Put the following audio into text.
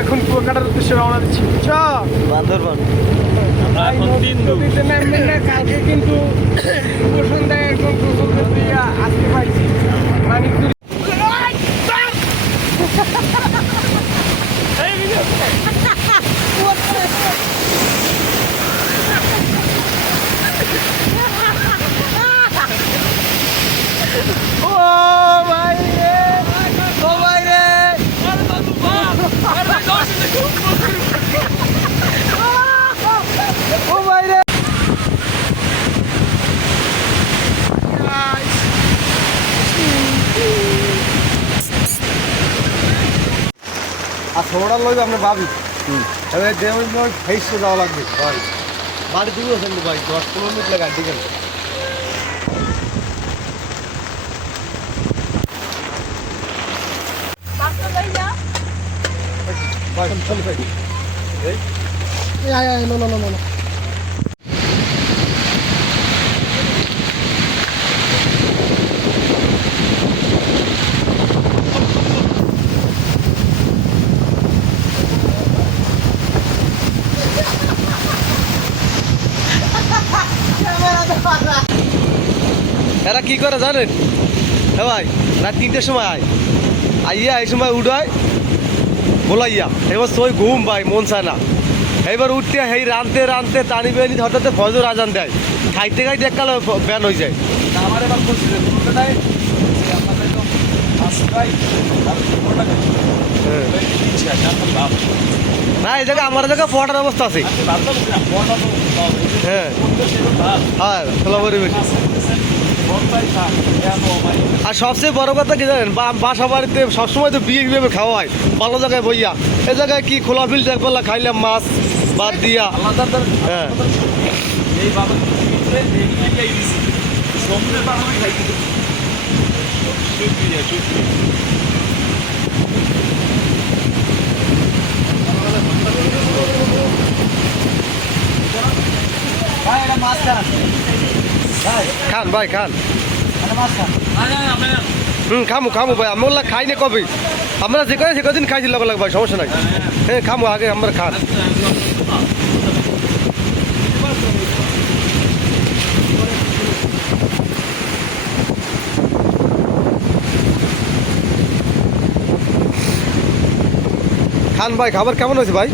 এখন কুয়াকাটার উদ্দেশ্যে রওনা দিচ্ছি, বুঝছো? বান্দরবান নদীতে নামবেন না, কালকে কিন্তু সন্ধ্যায় একদম গোসল করতে আজকে পাইছি মানিকপুরি। ও ভাই রে, ও ভাই রে, ও ভাই রে। আর ছোড়া লইবে আপনার ভাবি এবার দেবেন ফেসে যাওয়া লাগবে ভাই। বাড়ি দিকে আছেন ভাই, 10-15 মিনিট লাগে গাড়ি গেল। এরা কি করে জানেন? হ্যাঁ ভাই, রাত 3টের সময় আইয়া এই সময় উঠায় বলাইয়া, এবার সই ঘুম ভাই, মন চায় না। এবার উঠতে এই রানতে রানতে টানি বেনি হঠাৎ ফজর আজান দেয়, খাইতে খাইতে এককাল ব্যান হয়ে যায়। আমার এবার বলছিলেন কলকাতায় না এই জায়গায় আমার জায়গায় পড়ার অবস্থা আছে। হ্যাঁ হ্যাঁ, আর সবচেয়ে বড় কথা কি জানেন, বাসা বাড়িতে সবসময় তো বিয়ে বিয়ে খাওয়া হয় ভালো জায়গায় বইয়া। এ জায়গায় কি খোলা ফিল্ড একবেলা খাইলাম মাছ বাদ দিয়া। হ্যাঁ খান ভাই খান। খামু খামু ভাই, আমরা খাই না কবে, আমরা যে কদিন সে কদিন খাইছি লগে লগে ভাই, সমস্যা নাই। হ্যাঁ খামু, আগে আমরা খান। খান ভাই, খাবার কেমন হয়েছে ভাই?